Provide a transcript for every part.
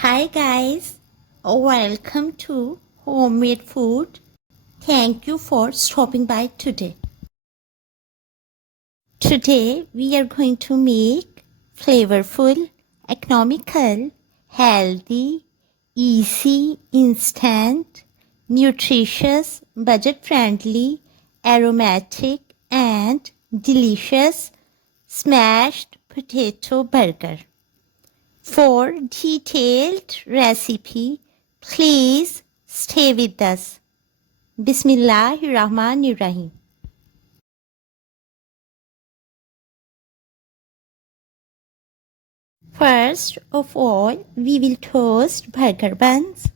Hi guys, welcome to Homemade Food. Thank you for stopping by today. Today we are going to make flavorful, economical, healthy, easy, instant, nutritious, budget-friendly, aromatic and delicious smashed potato burger. For detailed recipe, please stay with us. Bismillahirrahmanirrahim. First of all, we will toast burger buns.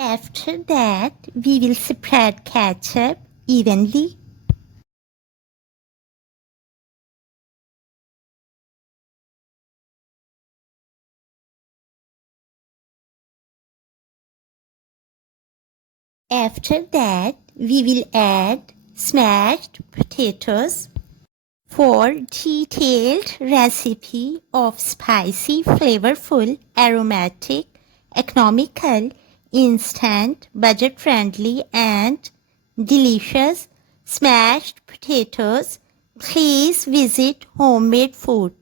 After that, we will spread ketchup evenly. After that, we will add smashed potatoes. For detailed recipe of spicy, flavorful, aromatic, economical, instant, budget-friendly and delicious smashed potatoes, please visit Homemade Food.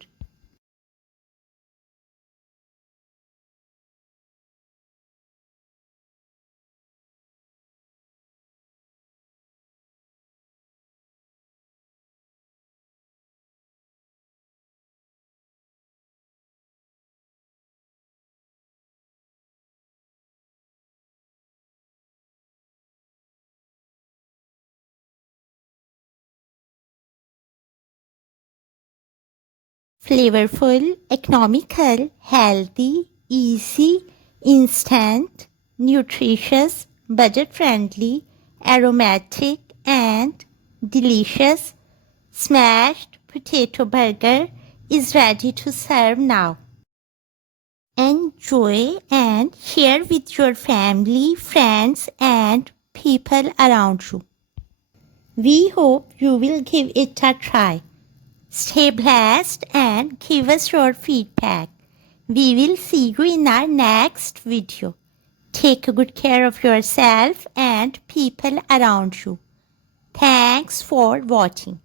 Flavorful, economical, healthy, easy, instant, nutritious, budget-friendly, aromatic and delicious smashed potato burger is ready to serve now. Enjoy and share with your family, friends and people around you. We hope you will give it a try. Stay blessed and give us your feedback. We will see you in our next video. Take good care of yourself and people around you. Thanks for watching.